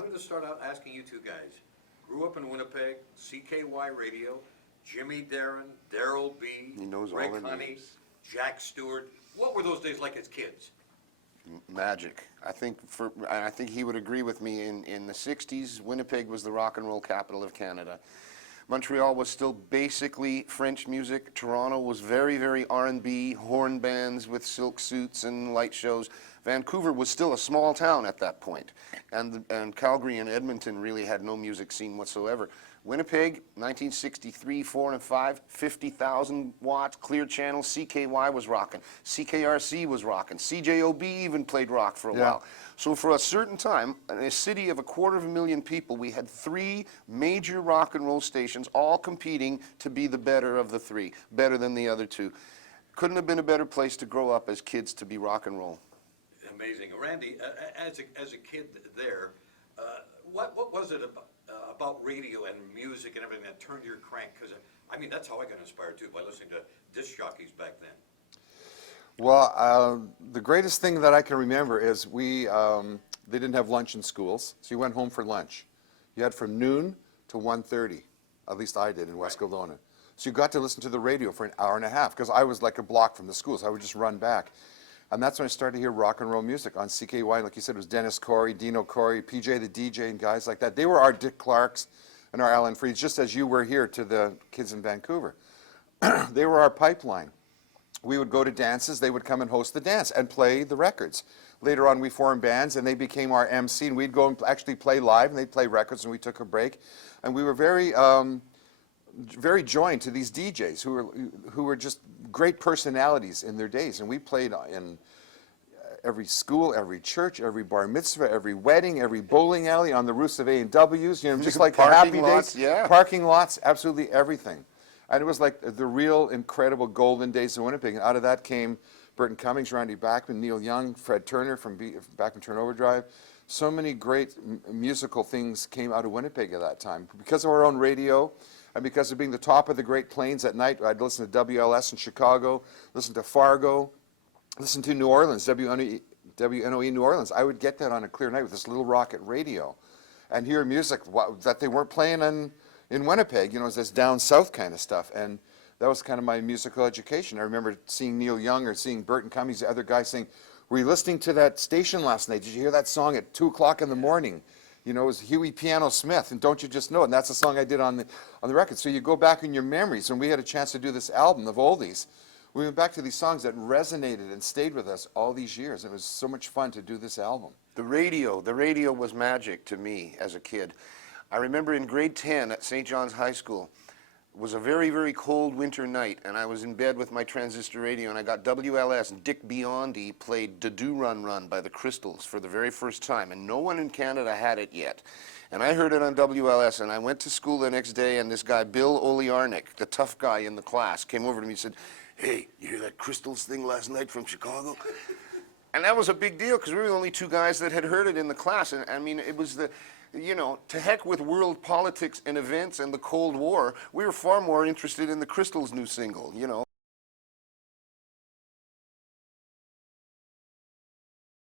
wanted to start out asking you two guys. Grew up in Winnipeg, CKY Radio, Jimmy Darren, Daryl B, He knows Rick all the Honey, names. Jack Stewart. What were those days like as kids? Magic. I think he would agree with me. In the 60s, Winnipeg was the rock and roll capital of Canada. Montreal was still basically French music. Toronto was very, very R&B, horn bands with silk suits and light shows. Vancouver was still a small town at that point. And Calgary and Edmonton really had no music scene whatsoever. Winnipeg, 1963, 4 and 5, 50,000 watts, clear channel, CKY was rocking, CKRC was rocking, CJOB even played rock for a while. So for a certain time, in a city of 250,000 people, we had 3 major rock and roll stations all competing to be the better of the 3, better than the other 2. Couldn't have been a better place to grow up as kids to be rock and roll. Amazing. Randy, as a kid there, what was it about radio and music and everything that turned your crank? Because, I mean, that's how I got inspired, too, by listening to disc jockeys back then. Well, the greatest thing that I can remember is they didn't have lunch in schools, so you went home for lunch. You had from noon to 1:30, at least I did in West Kelowna. So you got to listen to the radio for an hour and a half, because I was like a block from the school, so I would just run back. And that's when I started to hear rock and roll music on CKY. Like you said, it was Dennis Corey, Dino Corey, PJ the DJ, and guys like that. They were our Dick Clarks and our Alan Freeds, just as you were here to the kids in Vancouver. They were our pipeline. We would go to dances, they would come and host the dance and play the records. Later on we formed bands and they became our MC, and we'd go and actually play live, and they'd play records, and we took a break. And we were very very joined to these DJs who were just great personalities in their days. And we played in every school, every church, every bar mitzvah, every wedding, every bowling alley, on the roofs of A&Ws, you know, just like the happy days, parking lots, absolutely everything. And it was like the real incredible golden days of Winnipeg. And out of that came Burton Cummings, Randy Bachman, Neil Young, Fred Turner from Bachman Turner Overdrive. So many great musical things came out of Winnipeg at that time. Because of our own radio, and because of being the top of the Great Plains at night, I'd listen to WLS in Chicago, listen to Fargo, listen to New Orleans, WNOE New Orleans. I would get that on a clear night with this little rocket radio and hear music that they weren't playing in Winnipeg, you know, this down south kind of stuff. And that was kind of my musical education. I remember seeing Neil Young or seeing Burton Cummings, the other guy, saying, "Were you listening to that station last night? Did you hear that song at 2 o'clock in the morning? You know, it was Huey Piano Smith, and don't you just know it?" And that's the song I did on the record. So you go back in your memories, and we had a chance to do this album of oldies. We went back to these songs that resonated and stayed with us all these years. It was so much fun to do this album. The radio was magic to me as a kid. I remember in grade 10 at St. John's High School, it was a very, very cold winter night, and I was in bed with my transistor radio, and I got WLS, and Dick Biondi played "Da Do Run Run" by the Crystals for the very first time, and no one in Canada had it yet. And I heard it on WLS, and I went to school the next day, and this guy, Bill Oliarnik, the tough guy in the class, came over to me and said, "Hey, you hear that Crystals thing last night from Chicago?" And that was a big deal, because we were the only 2 guys that had heard it in the class. And I mean, it was you know, to heck with world politics and events and the Cold War. We were far more interested in the Crystals' new single, you know.